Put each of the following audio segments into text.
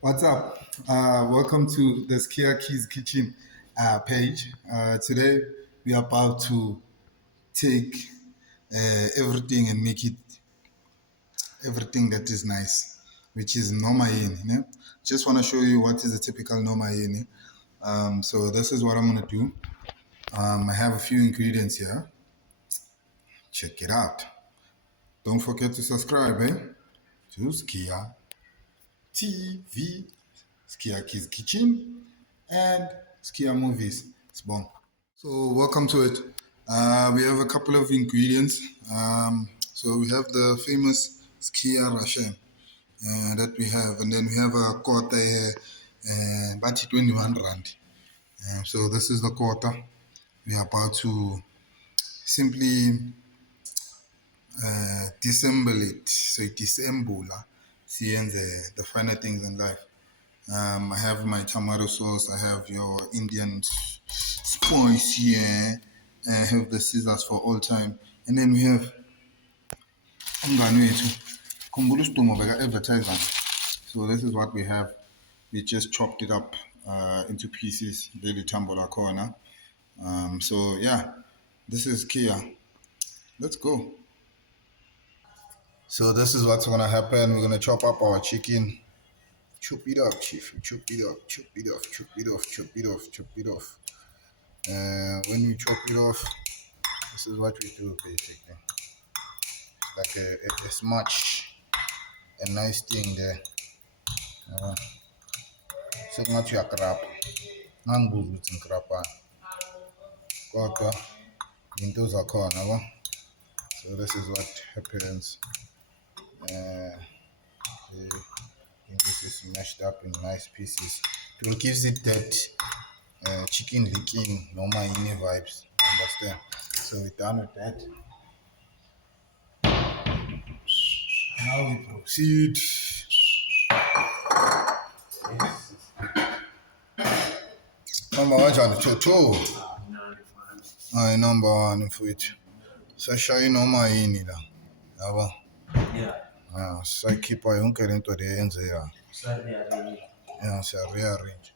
What's up? Welcome to the Skhiya Keyz Kitchen page. Today we are about to take everything and make it everything that is nice, which is Nomayini. Ne? Just want to show you what is a typical Nomayini. So this is what I'm gonna do. I have a few ingredients here. Check it out. Don't forget to subscribe, to Skhiya TV, Skhiya Keyz Kitchen, and Skhiya Movies. It's bon. So welcome to it. We have a couple of ingredients. So we have the famous Skhiya Russian that we have, and then we have a quarter here, about 21 rand. So this is the quarter. We are about to simply disassemble it. So it disassemble, seeing the finer things in life. I have my tomato sauce. I have your Indian spice here. I have the scissors for all time. And then we have umngani wethu. Khumbula uSidumo beka-advertise. So this is what we have. We just chopped it up into pieces. Leli thambo lakhona. So yeah, this is Kia. Let's go. So this is what's gonna happen. We're gonna chop up our chicken. Chop it up, chief. Chop it up. Chop it off. Chop it off. Chop it off. Chop it off. When we chop it off, this is what we do basically. Like a smudge, a nice thing there. So much you crap. Nangubu with crapa. Kodwa into zakhona. So this is what happens. This is mashed up in nice pieces. It will gives it that chicken licking Nomayini vibes. Understand? So we're done with that. Now we proceed. Number one, Johnny, two. Aye, number one for it. So show you Nomayini da. Yeah. So I keep on getting to the ends here. Yeah, so rearrange.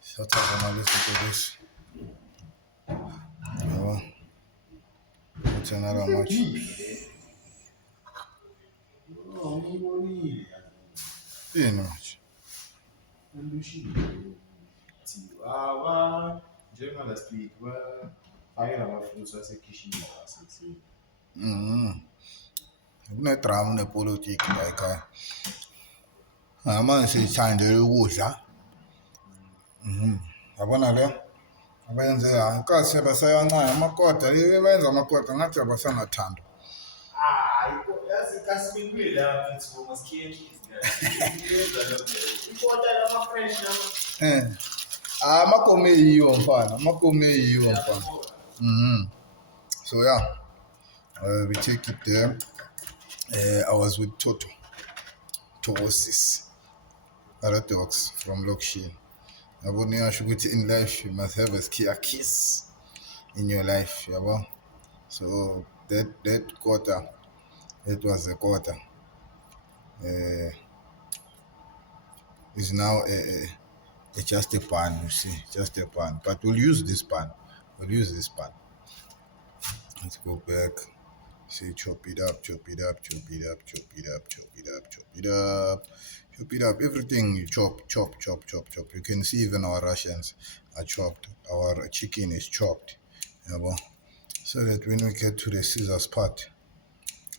So I'm gonna listen to this. It's another much. Much. Kunedrama nepolitiki la ekhaya. Manje sithandela ukudla. Yabona le? Abenze inkathi basayancane amakota benza amakota ngathi abasangathandwa. Yazi kaSibili la mfethu ngoma Skhiya Keyz. Amakome yiyo mfana, amakome yiyo mfana. So yeah, we take it there. I was with Tosis, other dogs from Lokshin. In life, you must have a Skhiya Keyz in your life. So that quarter, that was a quarter, is now just a pan, you see, just a pan. But we'll use this pan. Let's go back. See, chop it up. Everything you chop. You can see even our Russians are chopped. Our chicken is chopped. So that when we get to the scissors part,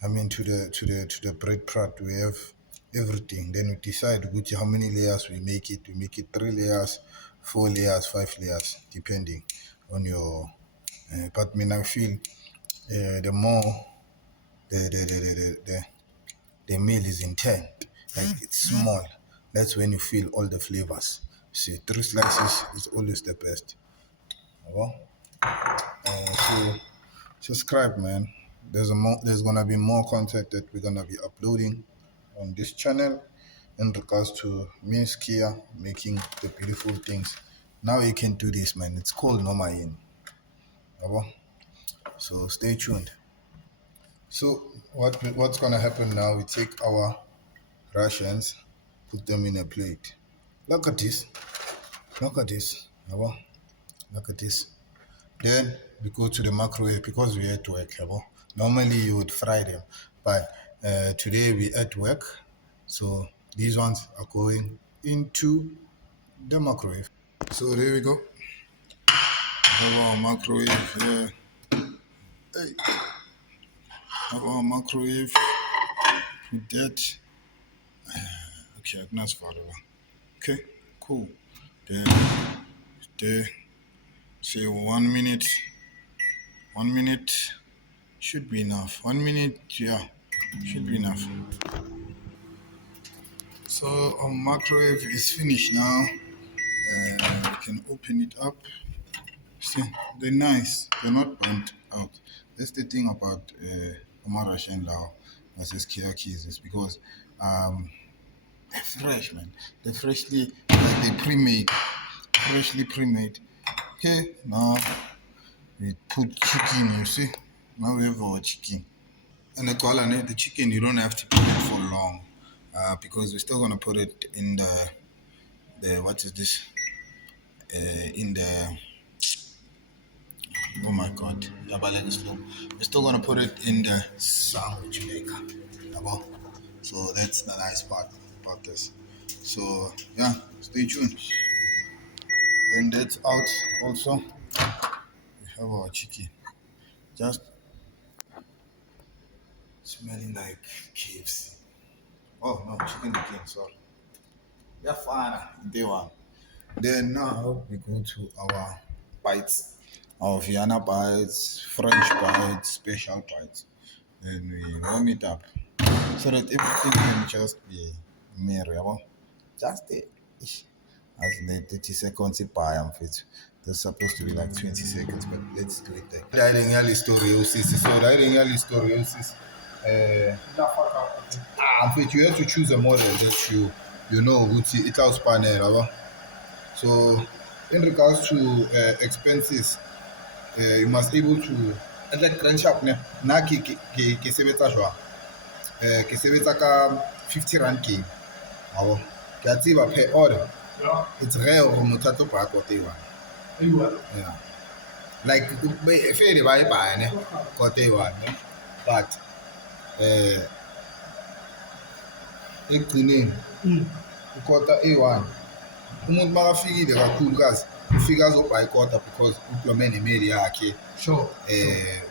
to the bread part, we have everything. Then we decide how many layers we make it. We make it 3 layers, 4 layers, 5 layers, depending on your. But I feel the more the meal is intent, like it's small. That's when you feel all the flavors. See, 3 slices is always the best. So subscribe, man. There's gonna be more content that we're gonna be uploading on this channel in regards to me and Skhiya making the beautiful things. Now you can do this, man. It's called Nomayini. So stay tuned. So what's gonna happen now? We take our Russians, put them in a plate. Look at this. Look at this. Yabo. Look at this. Then we go to the microwave because we at work. Yabo. Normally you would fry them, but today we at work, so these ones are going into the microwave. So there we go. Have our microwave here. Hey, have our microwave. Put that. Okay, that's far. Okay, cool. There. Say 1 minute. 1 minute should be enough. 1 minute, yeah, should be enough. So our microwave is finished now. We can open it up. See, they're nice. They're not burnt out. That's the thing about Omarash and Lao versus Skhiya keyz is because they're fresh, man. They're freshly, like they pre-made, freshly pre-made. Okay, now we put chicken, you see? Now we have our chicken. And the chicken, you don't have to put it for long because we're still going to put it in the what is this? In the, oh my God, we're still going to put it in the sandwich maker. So that's the nice part about this. So yeah, stay tuned. And that's out also. We have our chicken. Just smelling like KFC. Oh no, chicken again, sorry. Yeah, fine. Day one. Then now we go to our bites. Our Vienna bites, French bites, special bites. Then we warm it up so that everything can just be merry. Just as the 30 seconds by I'm fit. There's supposed to be like 20 seconds, but let's do it there. Writing early storiosis. So writing early storiosis. I'm fit. You have to choose a model that you know it will span it. So in regards to expenses, you must able to like crunch up ne na ke sebetsa jwang ke sebetsa ka 50 rand ke abo ke a tseba per order. It's rare gore motho a tlo paya kote one. Yeah, like fele ba e baya ne kote one, but ekugcineni ikota A1 umuntu makafikile kakhulukazi ufika azobhaya ikota because uplome nemeli yakhe sure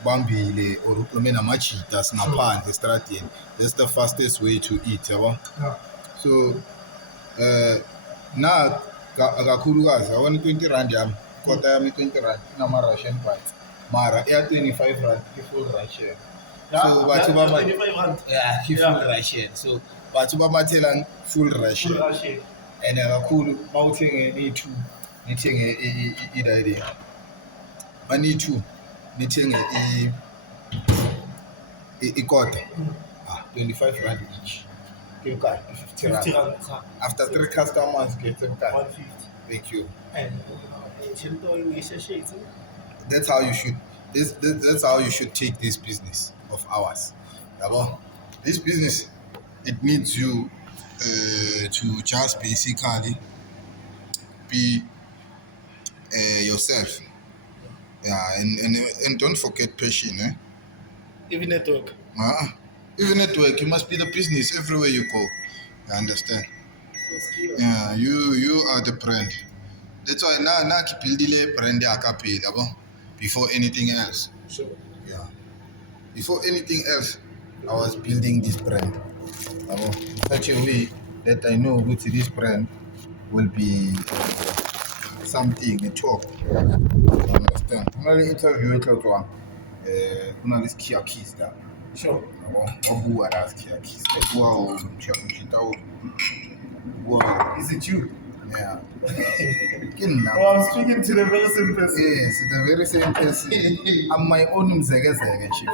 bambile or uplome namajita singaphandle estradini. That's the fastest way to eat yabo. So na kakhulukazi awona 20 rand yami kota yami 20 rand inama-Russian bites mara iya 25 rand i-full Russian. So batho ba 25 rand yeah i-full Russian. So batho ba mathela full Russian and kakhulu mawuthenge ni-2 nithenge idayile bani-2 nithenge ikota 25 rand each. Okay, 50 rand. After 3 customers get them 150. Thank you. And that's how you should that's how you should take this business of ours. This business, it needs you to just basically be yourself. Yeah, and don't forget passion, eh? Even at work. Even at work, you must be the business everywhere you go. I understand. Yeah, you are the brand. That's why now keep building brand before anything else. Sure. Yeah. Before anything else, I was building this brand. In such a way that I know which this brand will be something, a talk. You understand? I'm going to interview it as well. I'm going to Skhiya keyz that. Sure. Who are Skhiya keyz? Wow. Is it you? Yeah. Oh, I'm speaking to the very same person. Yes, the very same person. I'm my own Mzegezege, chief.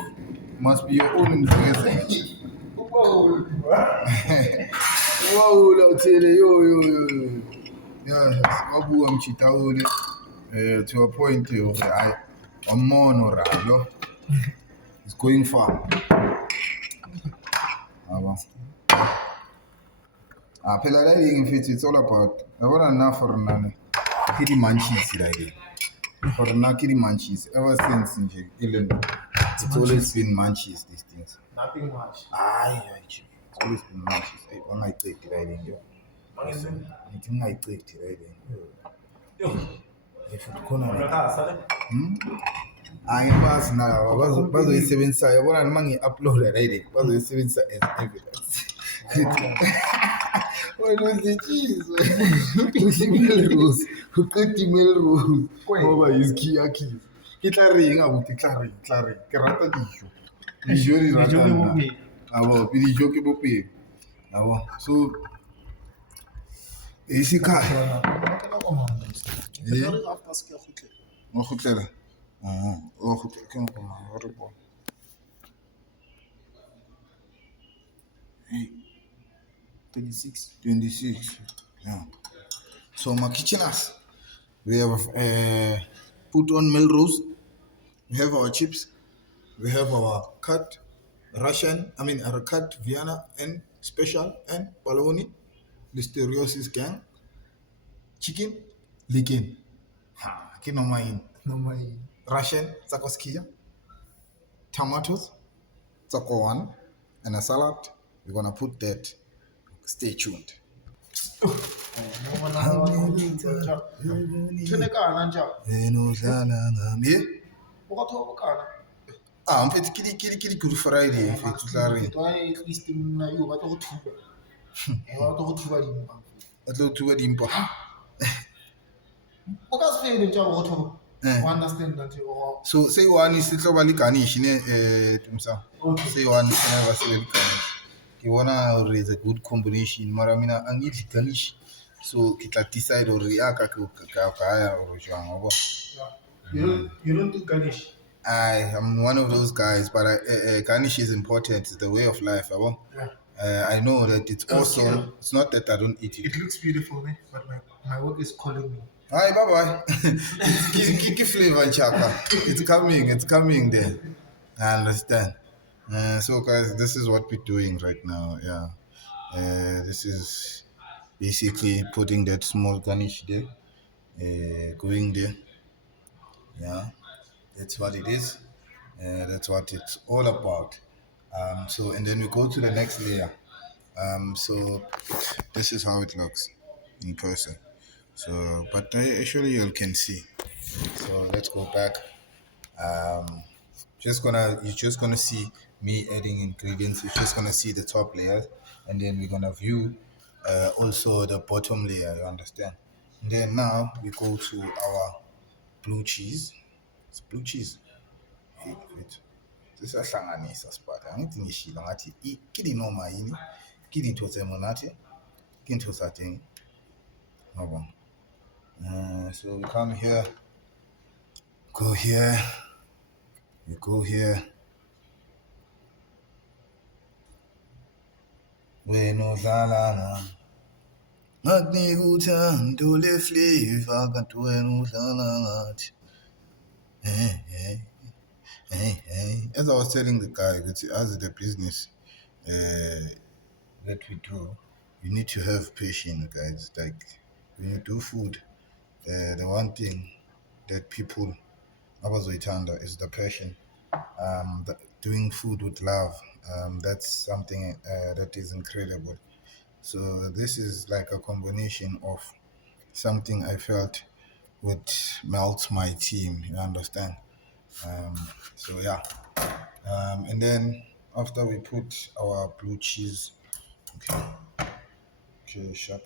Must be your own Mzegezege, chief. Whoa. Whoa, I'll tell you, yo. Yes, I'm Chitauli to a point I'm more it's going far. Phela riding it's all about. I want to know for none. Kitty munchies riding. For now, kitty munchies. Ever since in Illinois, it's always been munchies. These things. Nothing much. Aye, aye. It's always been munchies. I don't like riding. Yo. I think I take riding. If it corner. Angibazi nayo bazoyisebenzisa yabona noma ngi-uploada riding bazoyisebenzisa as evidence. Wena uzitshizwe umelrose uqeda imelrose ngoba yiskhiya keys ke tla reng abuti tla reng ke rata dijo di rata nna abo dijo ke bophelo abo so isikhathi o kgutlela o kgutlela ke nkoma re bona 26. Yeah. So my kitcheners, we have put on Melrose. We have our chips. We have our cut our cut Vienna and special and bologna, listeriosis gang, chicken, licken. Nomayini. Russian, Skhiya, tomatoes, one, and a salad. We're gonna put that. Stay tuned. Mfethu kili good Friday mfethu tla re atlo thuba dimpa so say one is tlo ba le garnish ne tumsa say one is never say garnish ke bona gore is a good combination mara mina angidli garnish so ke tla decide gore ya ka ya or jwang go You don't do garnish. I am one of those guys, but garnish is important. It's the way of life. I know that it's also. It's not that I don't eat it. It looks beautiful, but my work is calling me. Hi, bye. Kiki flavor, chaka. It's coming there. I understand. So, guys, this is what we're doing right now. Yeah. This is basically putting that small garnish there, going there. Yeah. That's what it is. That's what it's all about. So, and then we go to the next layer. So this is how it looks in person. So, but actually you can see. So let's go back. You're just gonna see me adding ingredients. You're just gonna see the top layer, and then we're gonna view also the bottom layer. You understand? And then now we go to our blue cheese. It's blue cheese. Wait. Sisahlanganisa sipata angithi ngishilo ngathi ke di-Nomayini ke dintho tse monate ke ntho tsa teng so we come here, go here, we go here, wena udlala ngakunika uthando le-flavor kanti wena udlala ngathi Hey. As I was telling the guy, as the business that we do, you need to have patience, guys. Like when you do food, the one thing that people abazoyithanda is the passion. Doing food with love, that's something that is incredible. So this is like a combination of something I felt would melt my team. You understand? So yeah, and then after we put our blue cheese, okay, chop.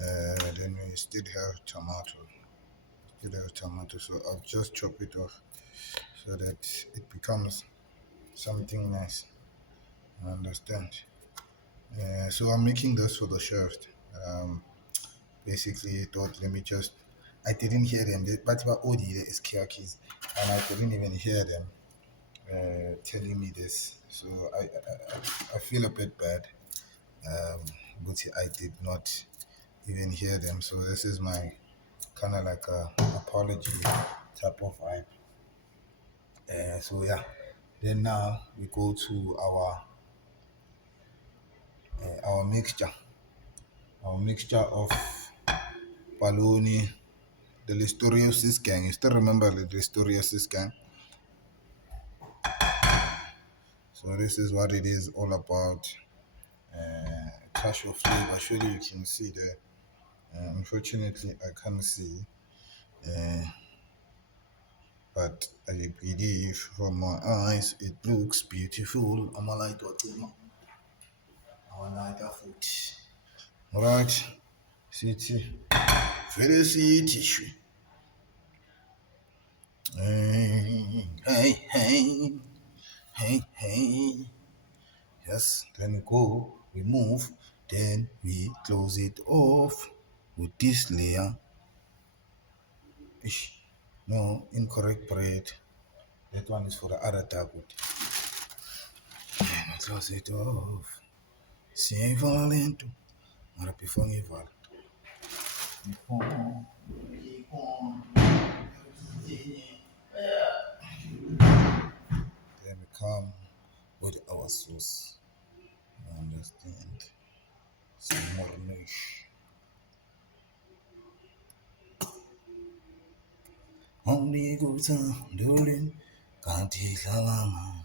Then we still have tomato. So I'll just chop it off so that it becomes something nice. You understand? So I'm making this for the chef. Basically, thought I didn't hear them, but Odi is Skhiya keys, and I couldn't even hear them telling me this. So I feel a bit bad, but I did not even hear them. So this is my kind of like a apology type of vibe. So yeah, then now we go to our our mixture. Our mixture of Paloni, the Listoriosis gang. You still remember the Listoriosis gang? So this is what it is all about. Clash of flavor. Surely you can see there. Unfortunately, I can't see. But I believe from my eyes, it looks beautiful. I'm a light what I like a food. Alright, city. Very city. Hey, hey, hey, hey, hey. Yes, then we go, we move, then we close it off with this layer. Ish. No, incorrect bread. That one is for the other Dagwood. Then we close it off. Sem valento. Ora before me val. Then we come with our sauce. You understand? Some more niche. Only good time, darling. Can't take long.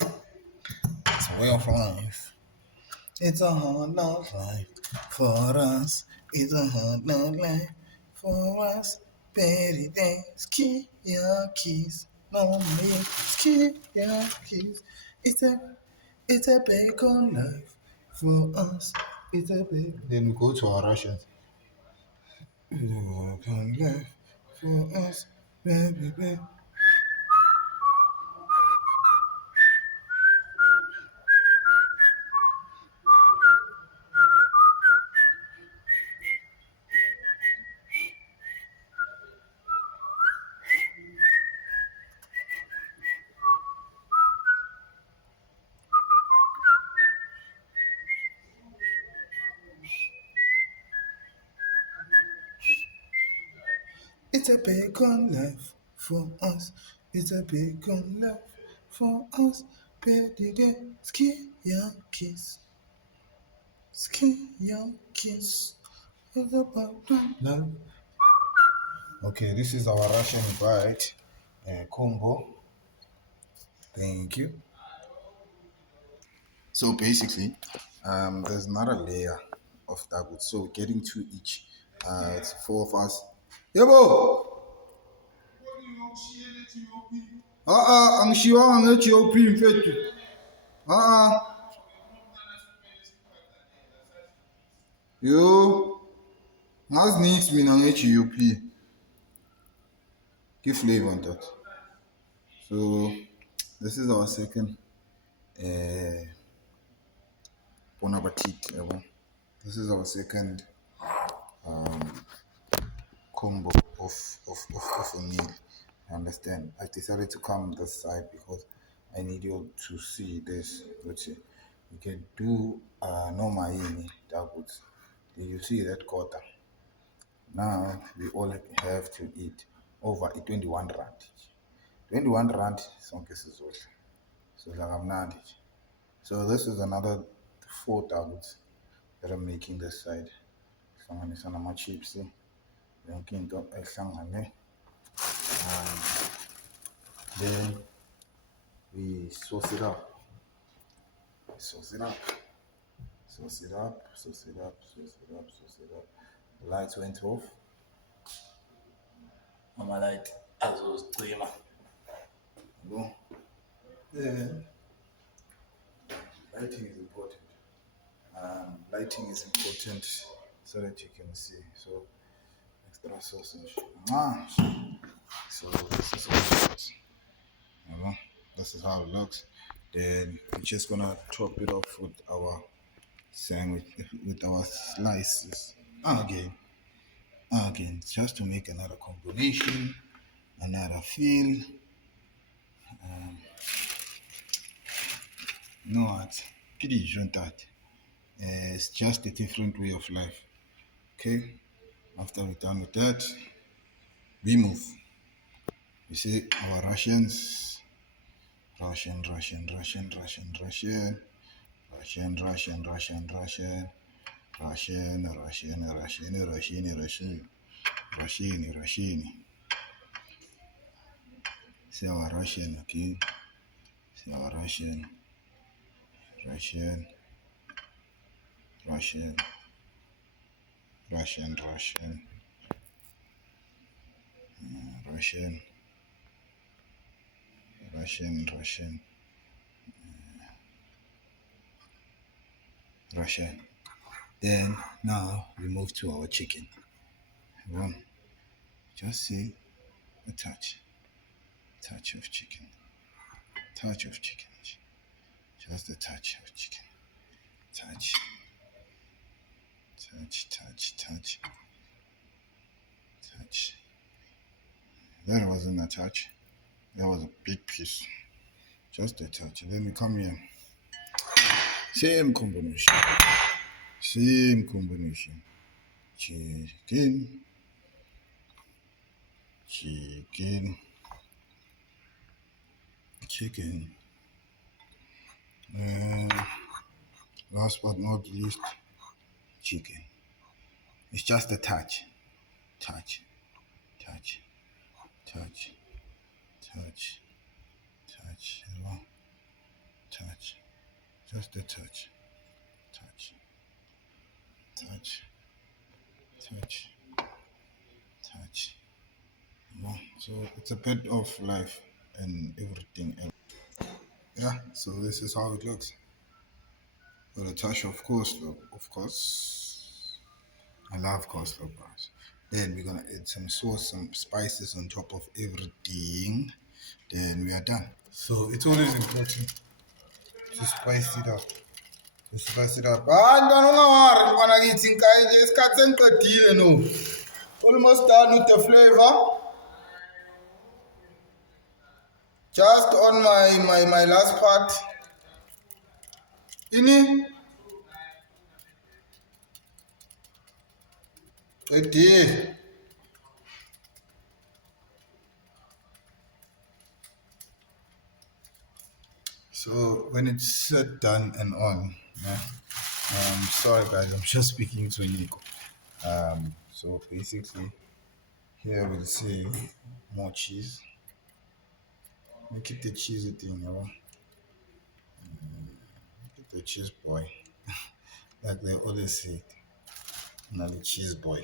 It's a way of life. It's a hard knock life for us. It's a hard knock life for us. Petty things, Skhiya keys. No me, Skhiya keys. It's a bacon life for us. It's a bacon. Then we go to our Russians. It's a bacon life for us, baby, baby. It's a bacon life for us. It's a bacon life for us. Petty day, Skhiya kiss. Skhiya kiss. It's a bacon life. Okay, this is our Russian bite combo. Thank you. So basically, there's not a layer of Dagwood. So we're getting two each. It's four of us. Yebo! Angishiwanga nge-GOP mfethu. Ah, yo, ngazi niks mina nge-GOP. Give flavor on that. So this is our second bon appetit. This is our second combo of a meal. I understand. I decided to come this side because I need you to see this. Let's see. We can do Nomayini, Dagwood. Do you see that quarter? Now we all have to eat over 21 rand. 21 rand sonke sizodla. So kamnandi. So this is another four Dagwoods that I'm making this side. Hlanganisa nama-chips. Yonke into ehlangane. Then we sauce it up. Sauce it up. Sauce it up. Sauce it up. Sauce it up. Sauce it up. The lights went off. Mama light azozicima. Yabo. Then lighting is important. Lighting is important so that you can see. So extra sausage. So this is what it is. This is how it looks. Then we're just gonna top it off with our sandwich, with our slices. Again, just to make another combination, another feel. You know what? Please don't that. It's just a different way of life. Okay. After we're done with that, we move. You see our Russians. Russian. Russian, Russian, Russian, Russian, Russian, Russian, Russian, Russian, Russian, Russian, Russian. See our Russian, okay? See our Russian, Russian, Russian, Russian, Russian, Russian, Russian, Russian, Russian. Then now we move to our chicken. One, just see a touch of chicken, touch of chicken, just a touch of chicken, touch, touch, touch, touch, touch. That wasn't a touch. That was a big piece. Just a touch. Then we come here. Same combination. Same combination. Chicken. Chicken. Chicken. And last but not least, chicken. It's just a touch. Touch. Touch. Touch. Touch. Touch. Touch. Just a touch. Touch. Touch. Touch. Touch. So it's a bit of life and everything else. Yeah, so this is how it looks. With a touch of coleslaw, of course. I love coleslaw bars. Then we're gonna add some sauce, some spices on top of everything. Then we are done. So it's always important to spice it up. To spice it up. Ah, no, no, wanna eat in just cut and no. Almost done with the flavor. Just on my last part. Ini. It is. So when it's set done and on, yeah, sorry guys, I'm just speaking to Nico. So basically, here we'll see more cheese. Make it the cheesy thing, you know. Make it the cheese boy, like they always say. Not the cheese boy.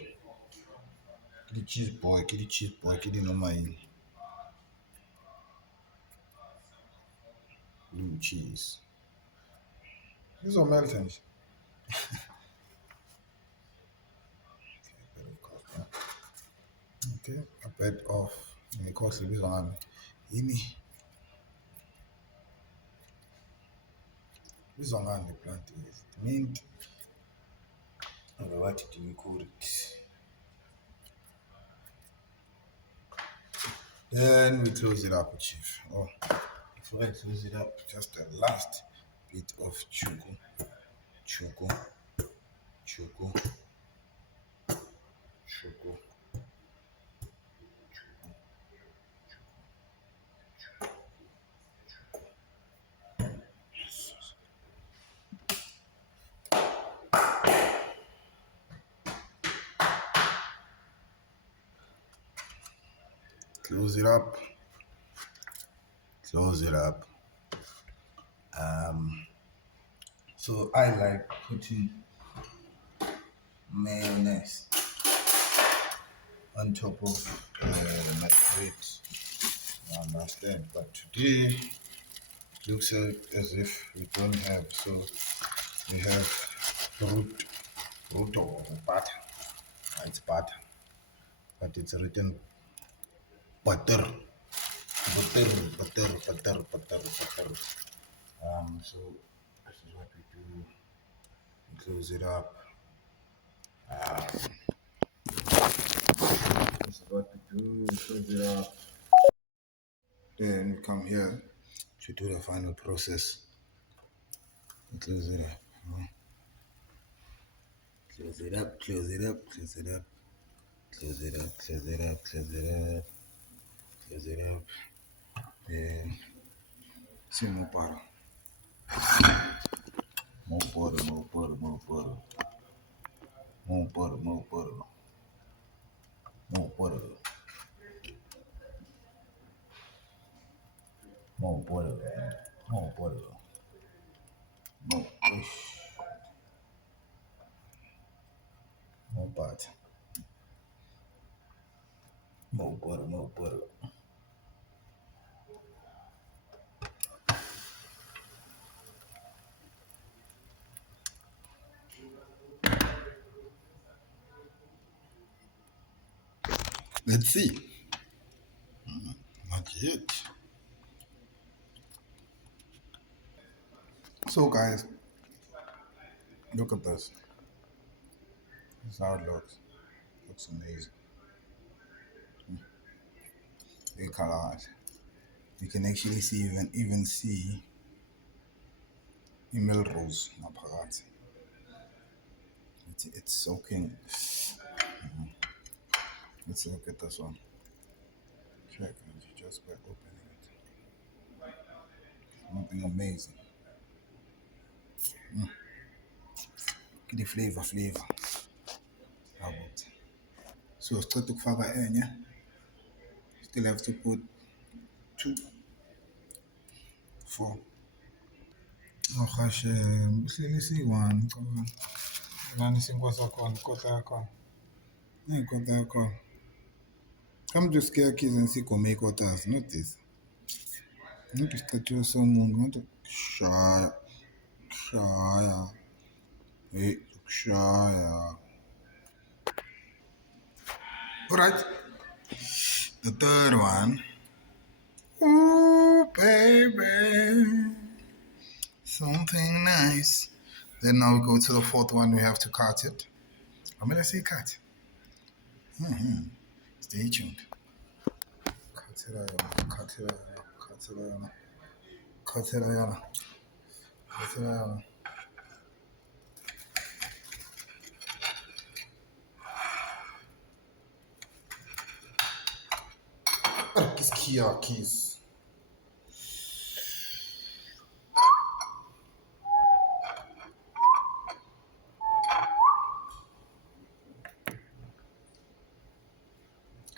Get the cheese boy, get the cheese boy, get the Nomayini. Blue cheese. These are meltons. Okay, a bit of in the course of this one. Ini. This one on the plant is mint. And what do you call it? Then we close it up with chief. Oh, before I close it up, just the last bit of chuku. Chuku. Chuku. Chuku. Close it up. Close it up. So I like putting mayonnaise on top of my bread. You understand? But today it looks as if we don't have. So we have root or butter. It's butter, but it's written butter. Butter, butter, butter, butter, butter. So this is what we do. We close it up. This is what we do. We close it up. Then we come here to do the final process. We close it up. Close it up, close it up, close it up. Close it up, close it up, close it up. Close it up. Then some more butter, more butter, more, more butter, more butter, more butter. Let's see. Not yet. So, guys, look at this. This is how it looks. Looks amazing. Big colors. You can actually see even see Melrose naphakathi. It's soaking. Let's look at this one. Check it just by opening it. Something amazing. Get the flavor. How about? So start to faka enye. Still have to put 2, 4. Oh gosh, uhlele siyi-1. Lani isinkwa sakhona, ikota yakhona. Ikota yakhona. Come to Skhiya Keyz and see gourmet quarters, not this. Not to statue of someone, not to shaya. Hey, shaya. Alright, the third one. Ooh, baby. Something nice. Then now we go to the fourth one, we have to cut it. I'm gonna say cut. Stay tuned. Cut it out, cut it out, cut it out, cut it out, cut it out. Skhiya Keyz.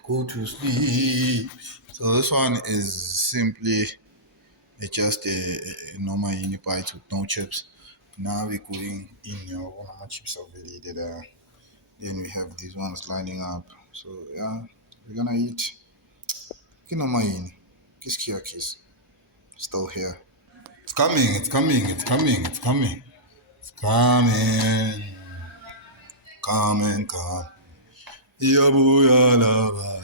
Go to sleep. So this one is simply just a Nomayini bite with no chips. Now we're going in your how much chips already there. Then we have these ones lining up. So yeah, we're gonna eat. Nomayini. Skhiya Keyz. Still here. It's coming, it's coming, it's coming, it's coming. It's coming. Come. Yabuya lava.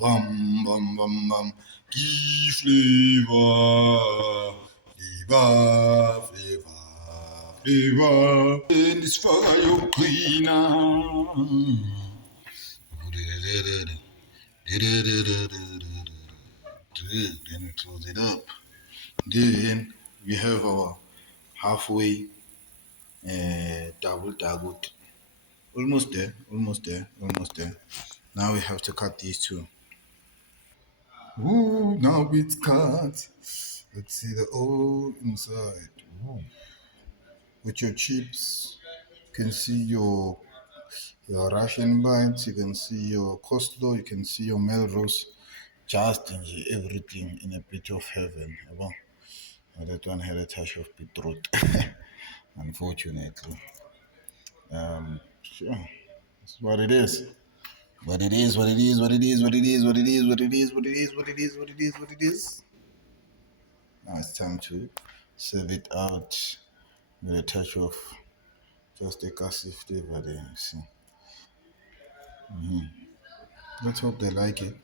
Bum bum. Key flavor. Flavor. And it's fire cleaner. Then close it up. Then we have our halfway double Dagwood. Almost there. Now we have to cut these two. Ooh, now it's cut. Let's see the O inside. Ooh. With your chips, you can see your Russian bites, you can see your coleslaw, you can see your Melrose. Just everything in a bit of heaven. That one had a touch of beetroot, unfortunately. Sure. That's what it is. What it is. Now it's time to serve it out with a touch of just a gassy flavor there. See. Let's hope they like it.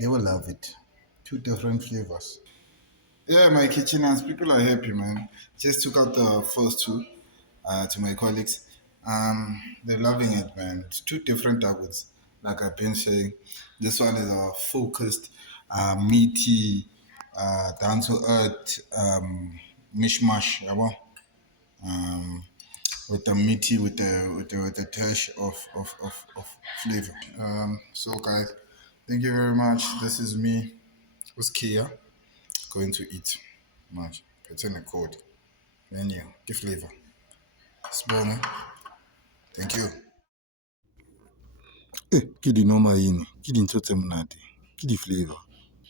They will love it. 2 different flavors. Yeah, my kitchen hands, people are happy, man. Just took out the first 2 to my colleagues. They're loving it, man. It's 2 different Dagwoods. Like I've been saying, this one is a focused, meaty, down to earth mishmash, with the meaty, with the touch of flavor. So guys, thank you very much. This is me, Skhiya, going to eat. Much. It's in the code. Menu, the flavor. Sibonge. Thank you. Ke di Nomayini, ke dintho tse monate, ke di flavor.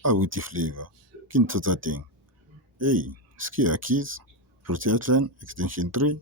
With the flavor. ke ntho tsa teng. Skhiya keys, Protection extension 3,